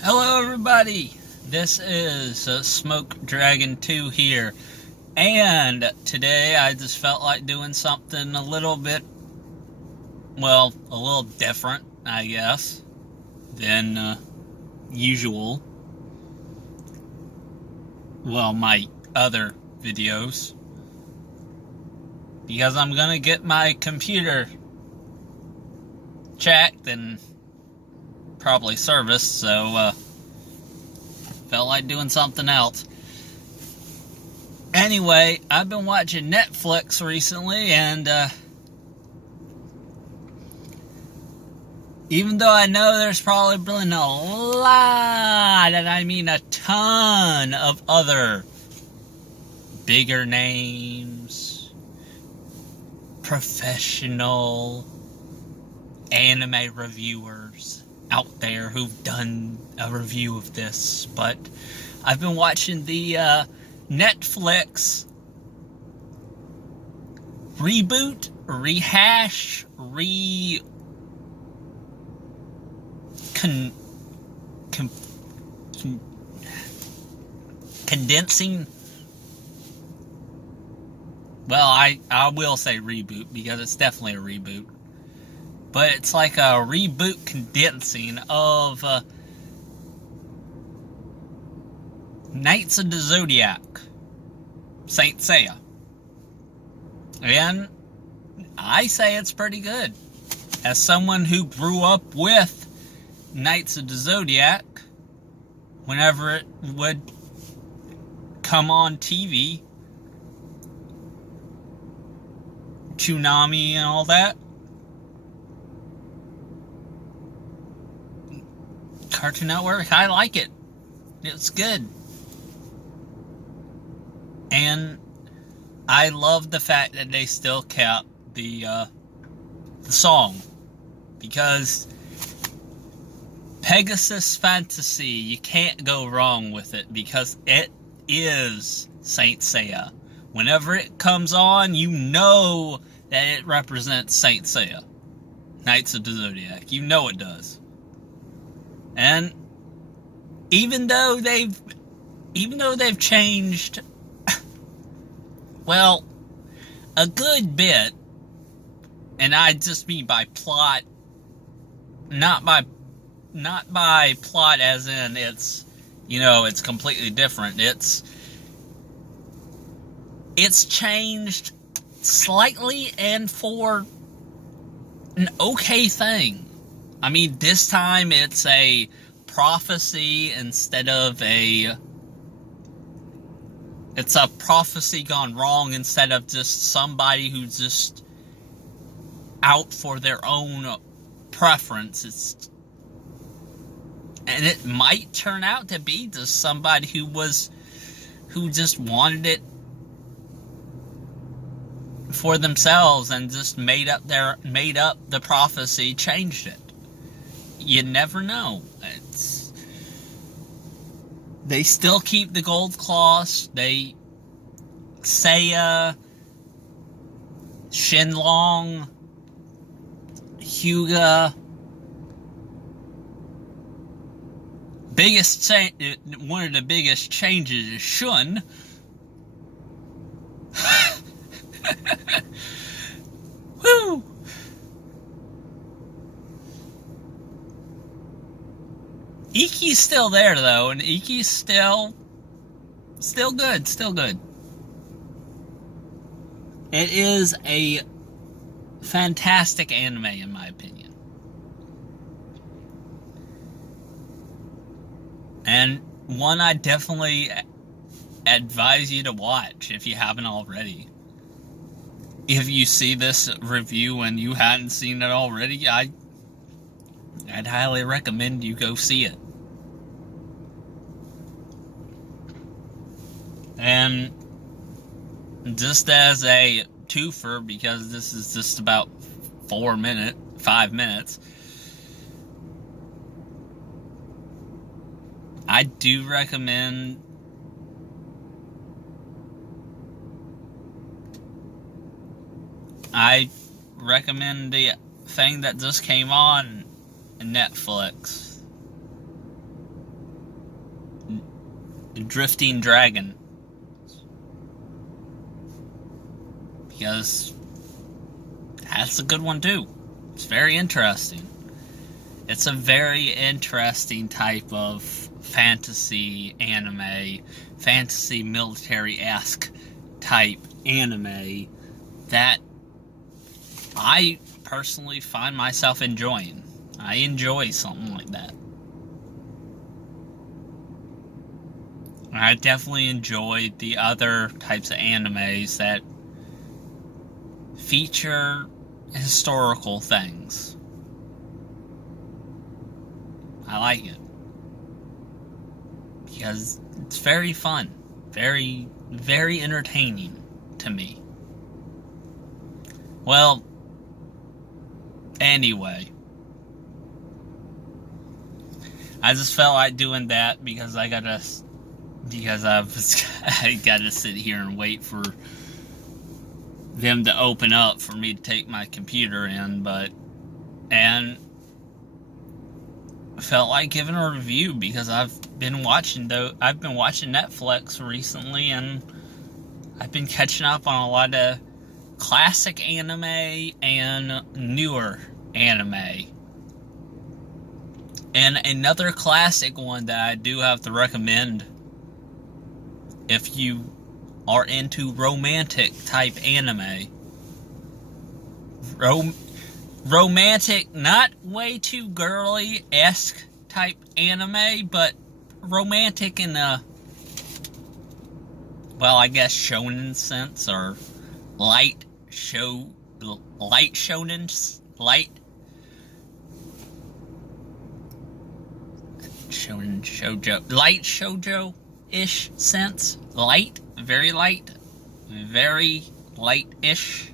Hello everybody, this is Smoke Dragon 2 here, and today I just felt like doing something a little bit, a little different, I guess, than usual, my other videos, because I'm gonna get my computer checked and probably serviced, so felt like doing something else. Anyway, I've been watching Netflix recently, and even though I know there's probably been a lot, and I mean a ton of other bigger names, professional anime reviewers out there who've done a review of this, but I've been watching the Netflix reboot, rehash, condensing. Well, I will say reboot because it's definitely a reboot. But it's like a reboot condensing of Knights of the Zodiac, Saint Seiya. And I say it's pretty good. As someone who grew up with Knights of the Zodiac, whenever it would come on TV, Toonami and all that, Cartoon Network, I like it. It's good. And I love the fact that they still kept the song, because Pegasus Fantasy, you can't go wrong with it, because it is Saint Seiya. Whenever it comes on, you know that it represents Saint Seiya, Knights of the Zodiac. You know it does. And even though they've changed, well, a good bit, and I just mean by plot, not by plot as in it's completely different. It's changed slightly, and for an okay thing. I mean, this time it's a prophecy instead of it's a prophecy gone wrong instead of just somebody who's just out for their own preference. And it might turn out to be just somebody who just wanted it for themselves and just made up the prophecy, changed it. You never know. They still keep the gold cloths. They Seiya, Shenlong, Hyuga. One of the biggest changes is Shun. Woo! Iki's still there though, and Iki's still good. It is a fantastic anime in my opinion. And one I definitely advise you to watch if you haven't already. If you see this review and you hadn't seen it already, I'd highly recommend you go see it. And just as a twofer, because this is just about 5 minutes, I do recommend the thing that just came on Netflix. Drifting Dragon. Because that's a good one too. It's very interesting. It's a very interesting type of fantasy anime, fantasy military-esque type anime that I personally find myself enjoying. I enjoy something like that. I definitely enjoy the other types of animes that feature historical things. I like it. Because it's very fun. Very, very entertaining to me. Well, anyway. I just felt like doing that because I gotta sit here and wait for them to open up for me to take my computer in, and felt like giving a review because I've been watching Netflix recently, and I've been catching up on a lot of classic anime and newer anime. And another classic one that I do have to recommend if you are into romantic type anime. Romantic, not way too girly-esque type anime, but romantic in a, well, I guess shonen sense, or light shoujo, light shoujo-ish sense. Light, very light-ish,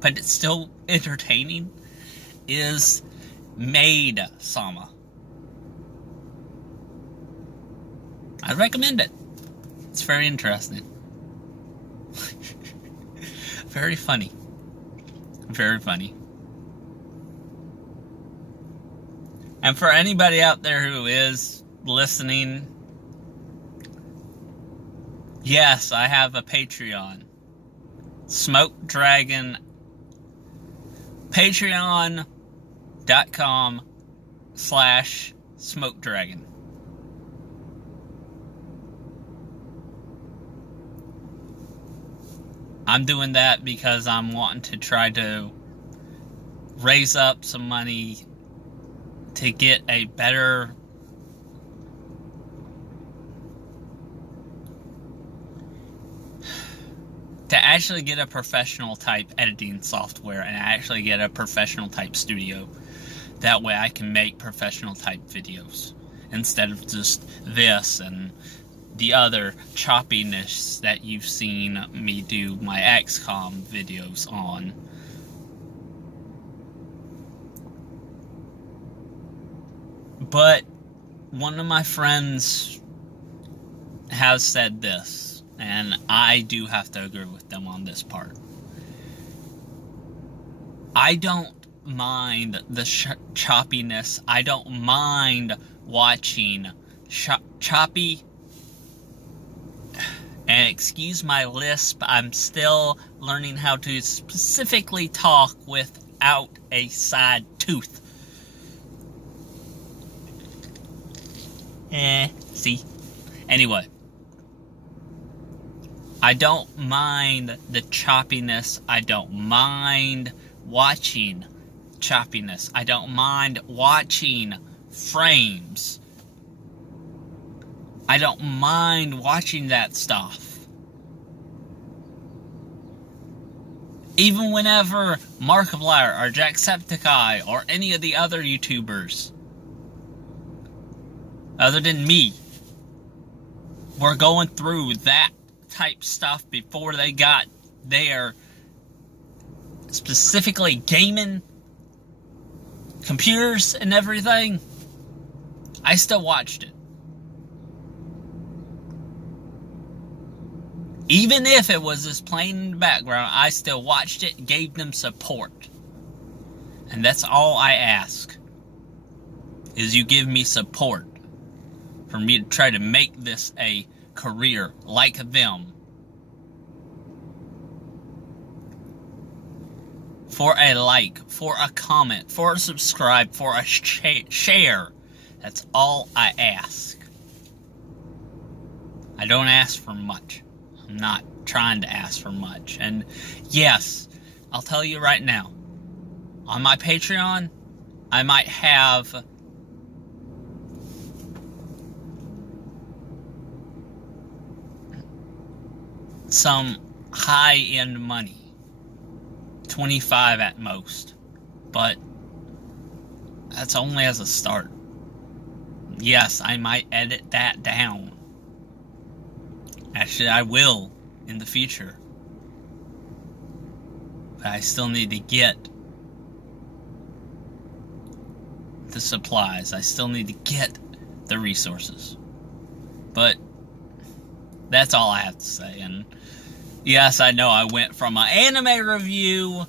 but it's still entertaining, is Maid-sama. I recommend it. It's very interesting. Very funny. Very funny. And for anybody out there who is listening, yes, I have a Patreon. Smoke Dragon. Patreon.com/SmokeDragon. I'm doing that because I'm wanting to try to raise up some money to get a better to actually get a professional type editing software and actually get a professional type studio. That way I can make professional type videos instead of just this and the other choppiness that you've seen me do my XCOM videos on. But one of my friends has said this, and I do have to agree with them on this part. I don't mind the choppiness. I don't mind watching choppy. And excuse my lisp, I'm still learning how to specifically talk without a side tooth. See? Anyway. I don't mind the choppiness. I don't mind watching choppiness. I don't mind watching frames. I don't mind watching that stuff. Even whenever Markiplier or Jacksepticeye or any of the other YouTubers, other than me, were going through that type stuff before they got their specifically gaming computers and everything, I still watched it. Even if it was just playing in the background, I still watched it, gave them support. And that's all I ask, is you give me support. for me to try to make this a career like them. For a like, for a comment, for a subscribe, for a share. That's all I ask. I don't ask for much. I'm not trying to ask for much. And yes, I'll tell you right now, on my Patreon, I might have some high-end money. 25 at most. But that's only as a start. Yes, I might edit that down. Actually, I will in the future. But I still need to get the supplies. I still need to get the resources. But that's all I have to say. And yes, I know I went from an anime review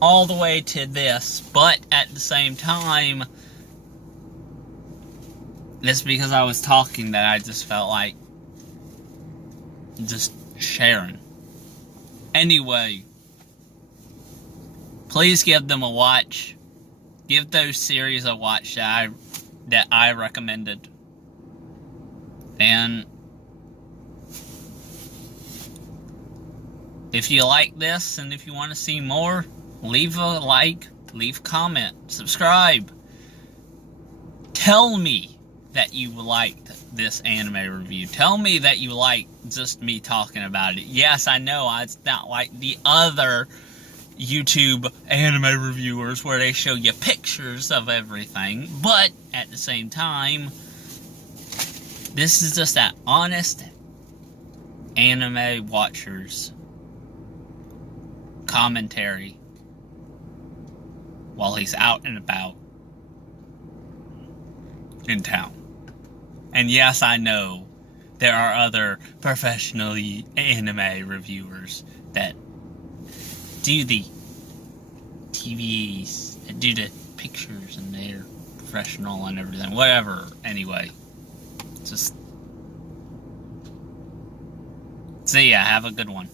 all the way to this, but at the same time, it's because I was talking that I just felt like just sharing. Anyway, please give them a watch. Give those series a watch that I recommended. And if you like this and if you want to see more, leave a like, leave a comment, subscribe. Tell me that you liked this anime review. Tell me that you like just me talking about it. Yes, I know it's not like the other YouTube anime reviewers where they show you pictures of everything, but at the same time, this is just that honest anime watcher's commentary while he's out and about in town. And yes, I know there are other professional anime reviewers that do the TVs, that do the pictures, and they're professional and everything. Whatever, anyway. Just see ya. Have a good one.